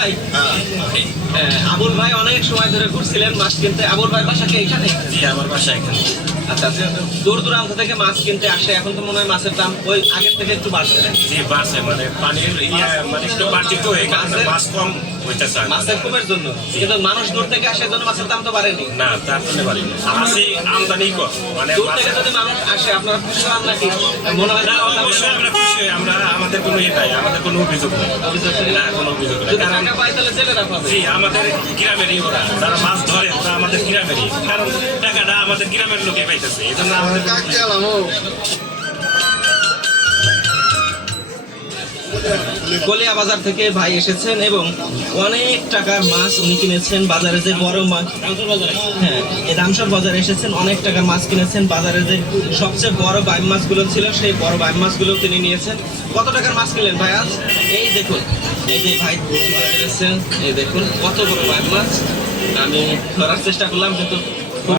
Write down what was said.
ভাই, আবুল ভাই অনেক সময় ধরে ঘুরছিলেন মাছ কিনতে। আবুল ভাই বাসা কি এখানে? জি, আমার বাসা এখানে। আচ্ছা আচ্ছা, দূর দূরান্ত থেকে মাছ কিনতে আসে। এখন তো মনে হয় মাছের দাম ওই আগের থেকে একটু বাড়ছে না? জি, বাড়ছে, মানে পানির মানে একটু বাড়তি তো এই কারণে মাছ কম হইতেছে। মাছের কমের জন্য, কিন্তু মানুষ দূর থেকে আসে জন্য মাছের দাম তো বাড়েনি। না, তার জন্য বাড়িনি, মাছই আমদানি কম। মানে দূর থেকে যদি মানুষ আসে, আপনারা খুশি হন নাকি? মনে হয় না অবশ্যই আমরা খুশি হই। আমাদের কোনো ইয়ে নাই, আমাদের কোনো অভিযোগ নেই। অভিযোগ নেই? না, কোনো অভিযোগ নেই। যদি কারণ টাকা পাই তাহলে জেলে রাখা হবে। জি, আমাদের গ্রামেরই ওরা যারা মাছ ধরে, ওরা আমাদের গ্রামেরই। কারণ টাকাটা আমাদের গ্রামের লোকে পাইতেছে, এই জন্য আমাদের গলিয়া বাজার থেকে ভাই এসেছেন এবং অনেক টাকার মাছ উনি কিনেছেন। বাজারে যে বড় মাছ, হ্যাঁ, এই দামসর বাজারে এসেছেন, অনেক টাকার মাছ কিনেছেন। বাজারে যে সবচেয়ে বড় বাইম মাছগুলো ছিল, সেই বড় বাইম মাছগুলো তিনি নিয়েছেন। কত টাকার মাছ কিনলেন ভাই আজ? এই দেখুন, এই যে ভাই তুলে ধরেছেন, এই দেখুন কত বড় বাইম মাছ। আমি ধরার চেষ্টা করলাম কিন্তু